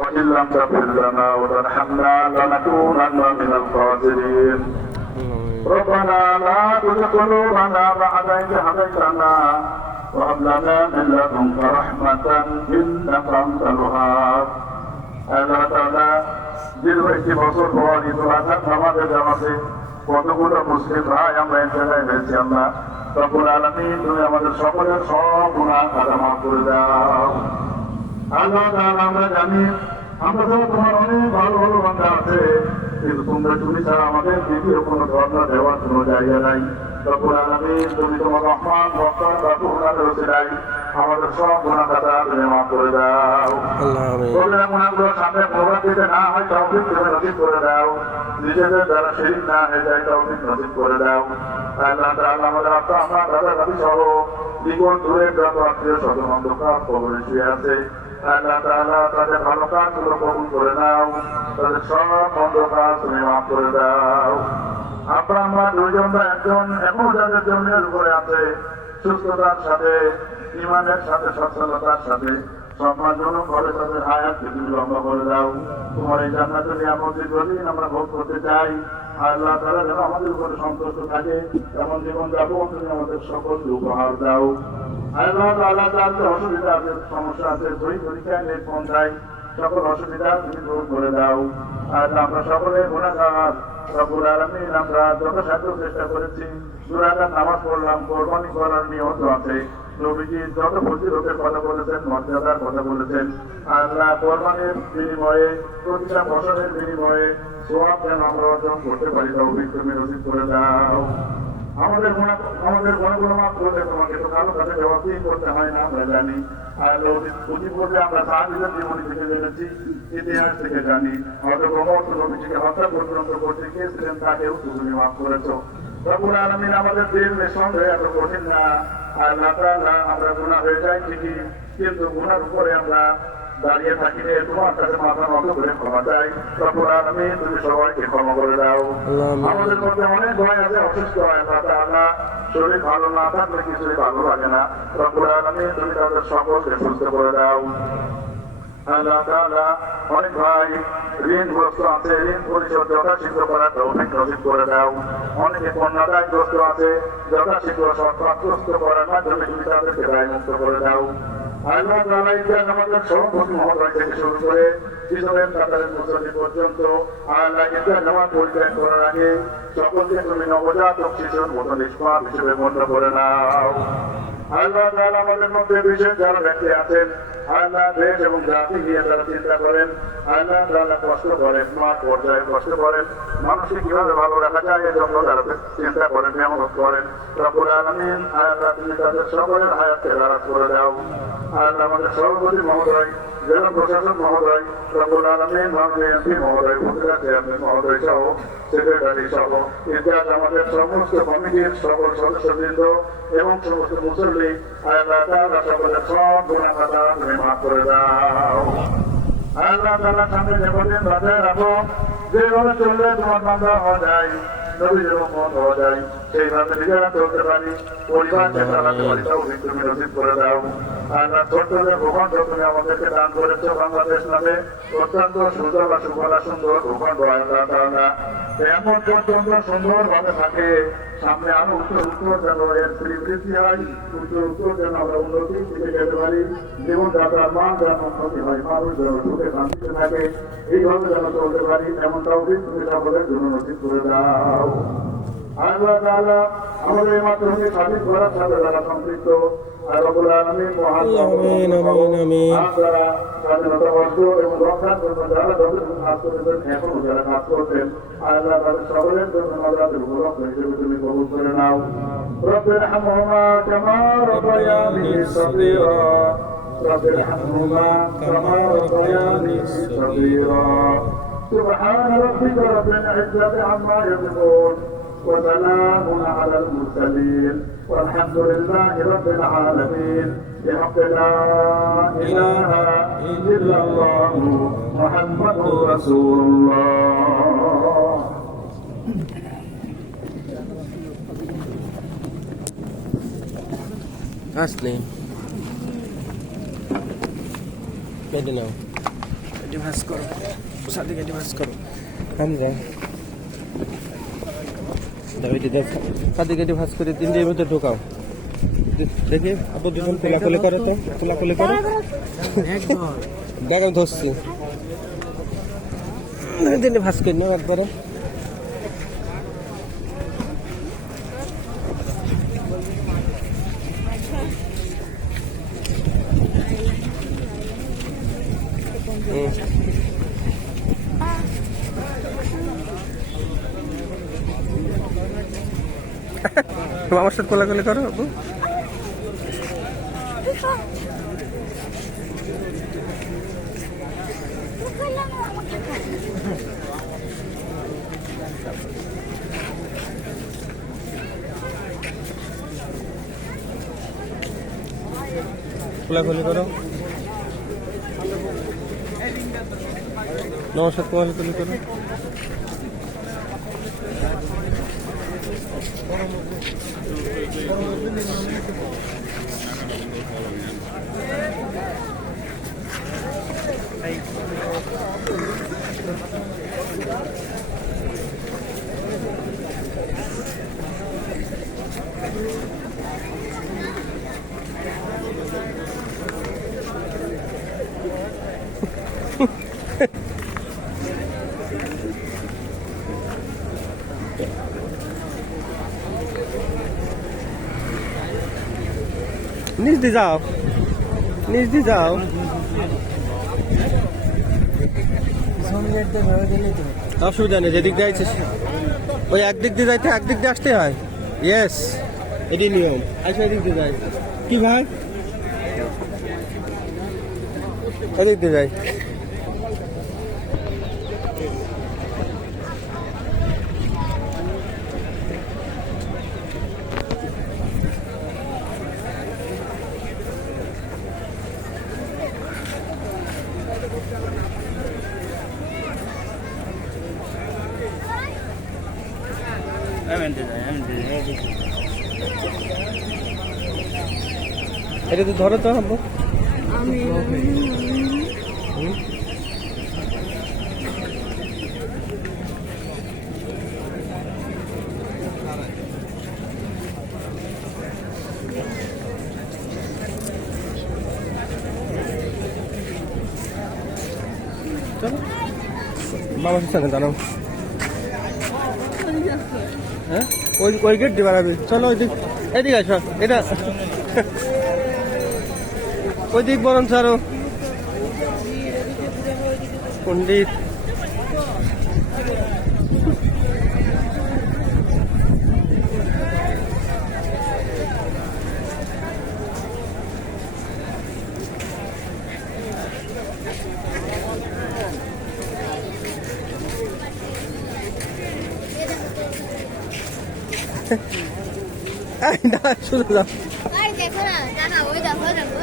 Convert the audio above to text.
وإن لم تغفر لنا وترحمنا لنكونن من الخاسرين ربنا لا تزغ قلوبنا بعد إذ هديتنا وهب لنا من لدنك رحمة إنك أنت الوهاب আল্লাহ তাআলা দীর্ঘ একটি বছর পর ঈদুল আজহা আমাদের জামাতে কতগুলো মুসলিম ভাই আমরা এক জায়গায় হয়েছি আল্লাহ রব্বুল আলামিন তুমি আমাদের সকলের সব গুনাহ খাতা মাফ করে দাও আল্লাহ তাআলা আমরা জানি আমরা তো তোমার অনেক ভালো ভালো বান্দা আছে কিন্তু তুমি ছাড়া আমাদের দ্বিতীয় কোনো ধর্ম দেওয়ার কোনো জায়গা নাই রব্বুল আলামিন তুমি তোমার রহমান বরকত বা করুণার ওসিলায় আমাদের সব গুনাহ খাতা তুমি মাফ করে দাও আল্লাহ গুনাহগুলো সামনে প্রভাব দিতে না হয় তৌফিক তুমি নসিব করে দাও নিজেদের দ্বারা শিরিক না হয়ে যায় তৌফিক নসিব করে দাও আল্লাহ তাআলা আমাদের আত্মা আমরা দাদা দাদি সহ জীবন দূরে যত আত্মীয় স্বজন অন্ধকার কবরে শুয়ে আছে আল্লাহ তাআলা তাদের ভালো কাজগুলো কবুল করে নাও তাদের সব মন্দ কাজ তুমি মাফ করে দাও আমরা দুইজন বা একজন এমন যাদের জন্য উপরে আছে সুস্থতার সাথে ইমানের সাথে সচ্ছলতার সাথে সম্মানজনক ভাবে তাদের হায়াতকে তুমি লম্বা করে দাও তোমার এই জান্নাতের নিয়ামতের প্রতিদিন আমরা ভোগ করতে চাই আল্লাহ তাআলা যেন আমাদের উপরে সন্তুষ্ট থাকে এমন জীবন যাপন তুমি আমাদের সকলকে উপহার দাও আল্লাহ তাআলা যাদের অসুবিধা আছে সমস্যা আছে জয়ী পরীক্ষায় নেই পৌঁছায় সকল অসুবিধা তুমি দূর করে দাও আল্লাহ আমরা সকলে গুনাহগার রব্বুল আলামিন আমরা যথাসাধ্য চেষ্টা করেছি দুই রাকাত নামাজ পড়লাম কোরবানি করার নিয়ত আছে নবীজি যত ফজিলতের কথা বলেছেন মর্যাদার কথা বলেছেন আল্লাহ কোরবানির বিনিময়ে প্রতিটা বছরের বিনিময়ে সওয়াব যেন আমরা অর্জন করতে পারি তৌফিক তুমি নসিব করে দাও আমাদের গুণগুলো মাফ করলে তোমাকে তো কারো কাছে জবাবদিহি করতে হয় না আমরা জানি পূর্বে আমরা সাহাবীদের জীবনী থেকে জেনেছি ইতিহাস থেকে জানি হয়তো নবীজিকে হত্যা পর্যন্ত করতে গিয়েছিলেন তাকেও তুমি মাফ করেছো রব্বুল আলামিন আমাদের দিন নিঃসন্দেহে এত কঠিন না আল্লাহ তাআলা আমরা গুনাহ হয়ে যাই ঠিকই কিন্তু গুনার উপরে আমরা দাঁড়িয়ে থাকি রে তোমার কাছে মাথা নত করে ক্ষমা চাই রব্বুল আলামিন তুমি সবাইকে ক্ষমা করে দাও আমাদের মধ্যে অনেক ভাই আছে অসুস্থ হয় আল্লাহ তাআলা শরীর ভালো না থাকলে কিছুই ভালো লাগে না রব্বুল আলামিন তুমি তাদের সকলকে সুস্থ করে দাও আল্লাহ তাআলা অনেক ভাই ঋণগ্রস্ত আছে ঋণ পরিশোধ যথাশীঘ্র করার তৌফিক নসিব করে দাও অনেকে কন্যাদায়গ্রস্ত আছে যথাশীঘ্র সৎপ্রাপ্ত করার মাধ্যমে তুমি তাদেরকে দায়মুক্ত করে দাও আল্লাহ তাআলা ইসলাম আমাদের সভাপতি মহোদয় থেকে শুরু করে পিছনের কাতারের মুসল্লি পর্যন্ত আল্লাহ ইসলাম নামাজ পরিত্যাগ করার আগে সকলকে তুমি নবজাতক শিশুর মতো নিষ্পাপ হিসেবে গণ্য করে নাও আল্লাহ তাআলা আমাদের মধ্যে বিশেষ যারা ব্যক্তি আছেন আল্লাহ দেশ এবং জাতি নিয়ে তারা চিন্তা করেন আল্লাহ তাআলা কষ্ট করেন মাঠ পর্যায়ে কষ্ট করেন মানুষকে কিভাবে ভালো রাখা যায় এই জন্য তারা চিন্তা করেন মেহনত করেন রব্বুল আলামিন আল্লাহ তুমি তাদের সকলের হায়াতকে দারাজ করে দাও আল্লাহ আমাদের সভাপতি মহোদয় জেলা প্রশাসক মহোদয় রব্বুল আলামিন মাননীয় এমপি মহোদয় উপজেলা চেয়ারম্যান মহোদয় সহ সেক্রেটারি সহ ইত্যাদ আমাদের সমস্ত কমিটির সকল সদস্যবৃন্দ এবং সমস্ত মুসল্লি আল্লাহ তাআলা সকলের সব গুনাহ খাতা তুমি মাফ করে দাও আল্লাহ তাআলা সামনে যেদিন বাজায় রাখো যেভাবে চললে তোমার বান্দা হওয়া যায় নবী যেরকম হওয়া যায় সেইভাবে নিজেরা চলতে পারি পরিবারকে চালাতে পারি তৌফিক তুমি নসিব করে দাও আল্লাহ ছোট্টদের ভূখণ্ড তুমি আমাদেরকে দান করেছো বাংলাদেশ নামে অত্যন্ত সুন্দর বা সুফলা সুন্দর ভূখণ্ড আল্লাহ তাআলা এমন অত্যন্ত সুন্দর ভাবে থাকে সামনে আরো উত্তর যেন এর বৃদ্ধি হয় উত্তর যেন আমরা উন্নতির দিকে যেতে পারি জীবনযাত্রার মান যেন উন্নতি হয় মানুষ যেন সুখে শান্তিতে থাকে এইভাবে যেন চলতে পারি এমন তৌফিক তুমি সকলের জন্য নসিব করে দাও আল্লাহ তাআলা আমাদের এই মাধ্যমে স্বাধীন করার সাথে যারা সম্পৃক্ত রব্বুল আলামিন আপনারা স্বাধীনতা বর্ষ এবং রক্ষার জন্য যারা কাজ করেছেন এখনো যারা কাজ করছেন আল্লাহ তাদের সকলের জন্য আল্লাহর উপলক্ষ হিসেবে তুমি কবুল করে নাও রব্বির রহমহুমা কামা রাব্বায়ানি সগীরা রব্বির রহমহুমা কামা রাব্বায়ানি সগীরা সুবহান রাব্বিকা রাব্বিল ইজ্জাতি আম্মা ইয়াসিফুন وسلام على المرسلين والحمد لله رب العالمين بحق لا إله إلا الله محمد رسول الله Asli. Pwede na. গাড়ি ভাস করো, সাথে গাড়ি ভাস করো। আমরা সাথে গাড়ি ভাস করে 3টার মধ্যে ঢোকাও। দেখি আপু দুজন খোলাখুলি করো, তো খোলাখুলি করো। ব্যাগ আমি ধরছি, দিনে ভাস করে নাও একবারে। আমার সাথে কোলাকুলি করো আপু। কোলাকুলি করো, আমার সাথে কোলাকুলি করো। নিচ দিয়ে যাও, নিচ দিয়ে যাও। অসুবিধা নেই, যেদিক দিয়ে যাইছিস ওই একদিক দিয়ে যাইতে একদিক দিয়ে আসতে হয়। ইয়েস, এটি নিয়ম। আচ্ছা এদিক দিয়ে যাই। কি ভাই, এদিক দিয়ে যাই। এটা তো ধরো তো হবো। চলো বাবার সঙ্গে দাঁড়াও। হ্যাঁ ওই গেট দিয়ে বাড়াবি। চলো ওই দিক, এদিকে আসো। এটা ওই দিক বরং ছাড়ো পণ্ডিত। না শুধু যাও। দেখো না, জানা ওই দেখো দেখো।